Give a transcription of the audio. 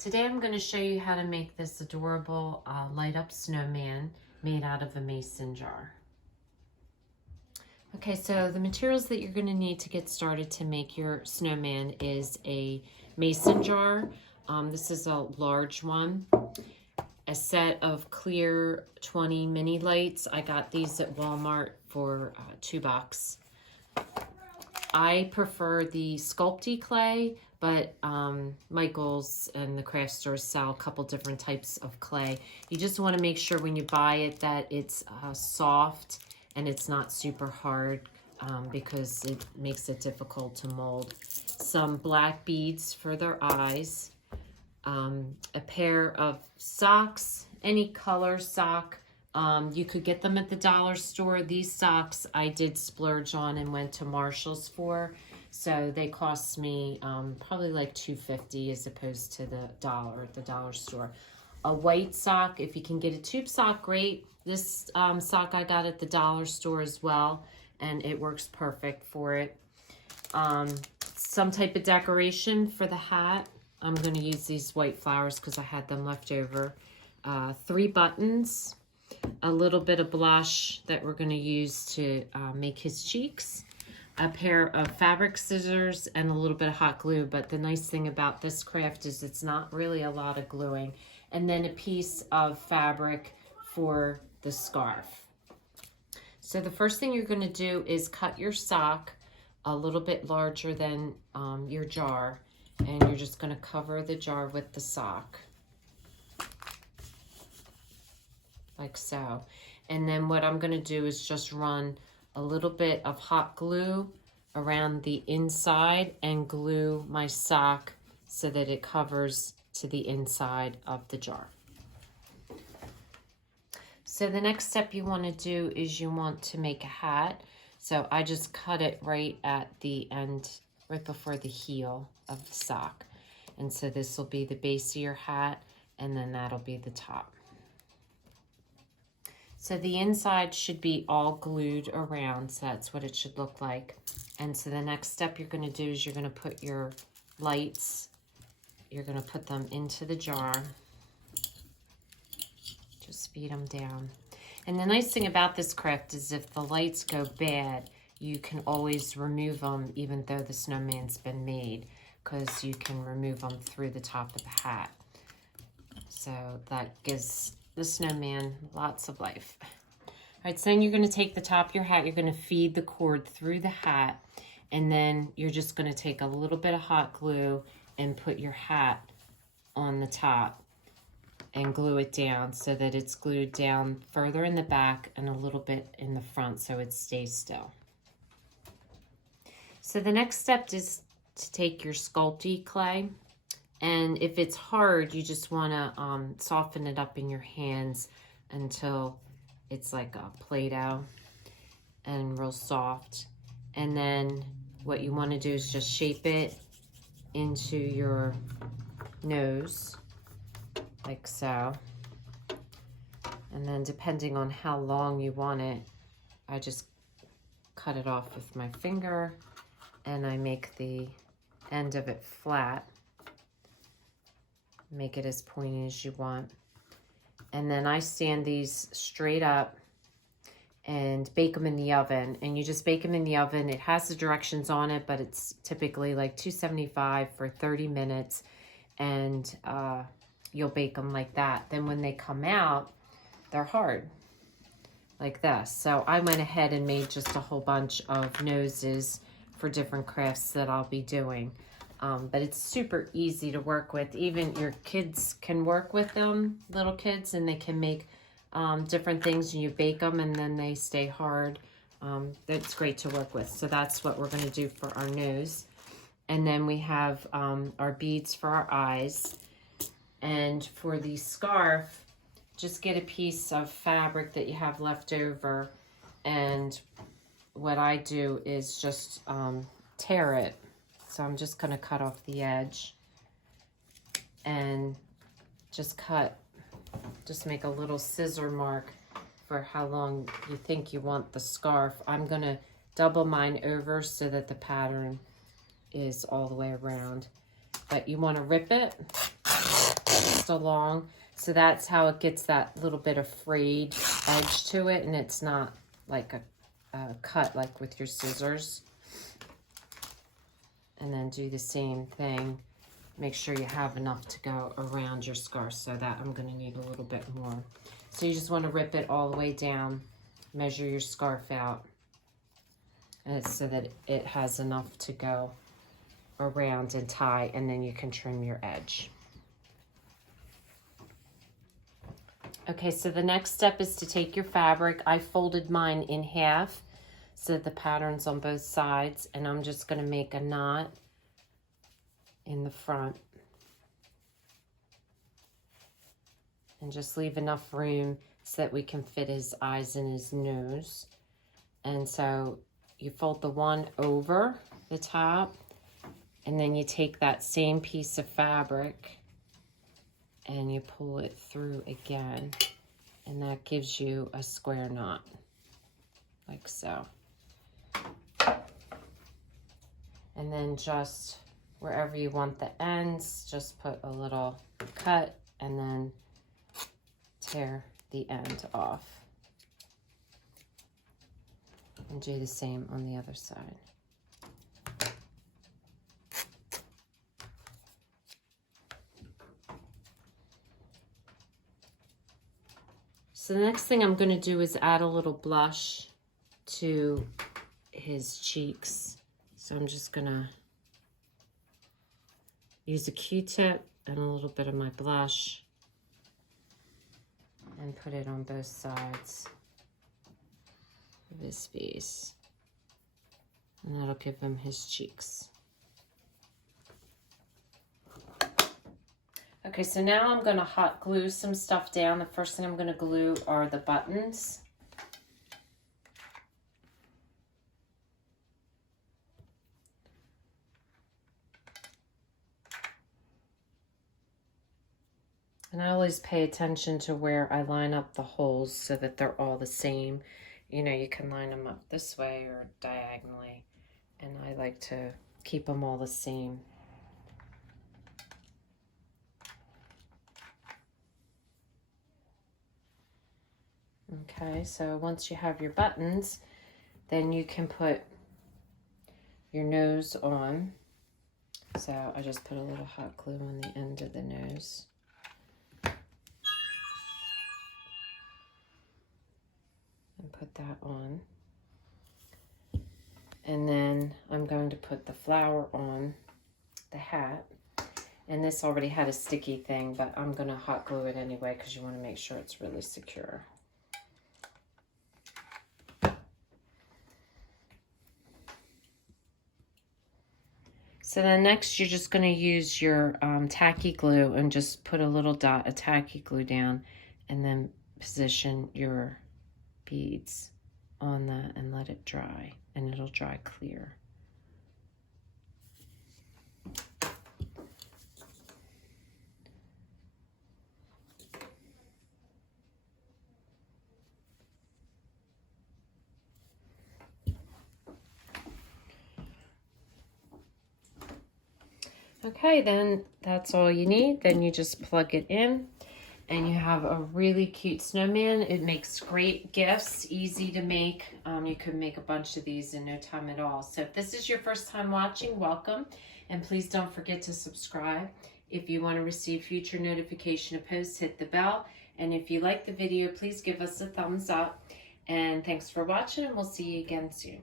Today I'm going to show you how to make this adorable light up snowman made out of a mason jar. Okay, so the materials that you're going to need to get started to make your snowman is a mason jar. This is a large one. A set of clear 20 mini lights. I got these at Walmart for $2. I prefer the Sculpey Clay, but Michael's and the craft stores sell a couple different types of clay. You just want to make sure when you buy it that it's soft and it's not super hard because it makes it difficult to mold. Some black beads for their eyes, a pair of socks, any color sock. You could get them at the dollar store. These socks I did splurge on and went to Marshall's for. So they cost me probably like $2.50 as opposed to the dollar at the dollar store. A white sock, if you can get a tube sock, great. This sock I got at the dollar store as well, and it works perfect for it. Some type of decoration for the hat. I'm going to use these white flowers because I had them left over. 3 buttons. A little bit of blush that we're going to use to make his cheeks, a pair of fabric scissors, and a little bit of hot glue. But the nice thing about this craft is it's not really a lot of gluing. And then a piece of fabric for the scarf. So the first thing you're going to do is cut your sock a little bit larger than your jar, and you're just going to cover the jar with the sock. Like so. And then what I'm going to do is just run a little bit of hot glue around the inside and glue my sock so that it covers to the inside of the jar. So the next step you want to do is you want to make a hat. So I just cut it right at the end, right before the heel of the sock. And so this will be the base of your hat, and then that'll be the top. So the inside should be all glued around, so that's what it should look like. And so the next step you're going to do is you're going to put your lights, you're going to put them into the jar. Just feed them down. And the nice thing about this craft is if the lights go bad, you can always remove them even though the snowman's been made, because you can remove them through the top of the hat. So that gives the snowman lots of life. All right, so then you're going to take the top of your hat, you're going to feed the cord through the hat, and then you're just going to take a little bit of hot glue and put your hat on the top and glue it down so that it's glued down further in the back and a little bit in the front so it stays still. So the next step is to take your Sculpey Clay. And if it's hard, you just want to soften it up in your hands until it's like a Play-Doh and real soft. And then what you want to do is just shape it into your nose, like so. And then depending on how long you want it, I just cut it off with my finger and I make the end of it flat. Make it as pointy as you want. And then I stand these straight up and bake them in the oven. And you just bake them in the oven. It has the directions on it, but it's typically like 275 for 30 minutes. And you'll bake them like that. Then when they come out, they're hard, like this. So I went ahead and made just a whole bunch of noses for different crafts that I'll be doing. But it's super easy to work with. Even your kids can work with them, little kids, and they can make different things, and you bake them and then they stay hard. It's great to work with. So that's what we're going to do for our nose. And then we have our beads for our eyes. And for the scarf, just get a piece of fabric that you have left over. And what I do is just tear it. So I'm just going to cut off the edge and just make a little scissor mark for how long you think you want the scarf. I'm going to double mine over so that the pattern is all the way around. But you want to rip it just along. So that's how it gets that little bit of frayed edge to it, and it's not like a cut like with your scissors. And then do the same thing. Make sure you have enough to go around your scarf, so that I'm going to need a little bit more. So you just want to rip it all the way down, measure your scarf out, and it's so that it has enough to go around and tie, and then you can trim your edge. Okay, so the next step is to take your fabric. I folded mine in half so that the pattern's on both sides, and I'm just going to make a knot in the front and just leave enough room so that we can fit his eyes and his nose. And so you fold the one over the top, and then you take that same piece of fabric and you pull it through again, and that gives you a square knot, like so. And then just wherever you want the ends, just put a little cut and then tear the end off. And do the same on the other side. So the next thing I'm going to do is add a little blush to his cheeks. So I'm just going to use a Q-tip and a little bit of my blush and put it on both sides of his face. And that'll give him his cheeks. Okay, so now I'm going to hot glue some stuff down. The first thing I'm going to glue are the buttons. And I always pay attention to where I line up the holes so that they're all the same. You know, you can line them up this way or diagonally. And I like to keep them all the same. Okay, so once you have your buttons, then you can put your nose on. So I just put a little hot glue on the end of the nose. And put that on. And then I'm going to put the flower on the hat. And this already had a sticky thing, but I'm going to hot glue it anyway because you want to make sure it's really secure. So then next you're just going to use your tacky glue and just put a little dot of tacky glue down and then position your beads on that and let it dry, and it'll dry clear. Okay, then that's all you need. Then you just plug it in and you have a really cute snowman. It makes great gifts, easy to make. You can make a bunch of these in no time at all. So if this is your first time watching, welcome. And please don't forget to subscribe. If you want to receive future notification of posts, hit the bell. And if you like the video, please give us a thumbs up. And thanks for watching, and we'll see you again soon.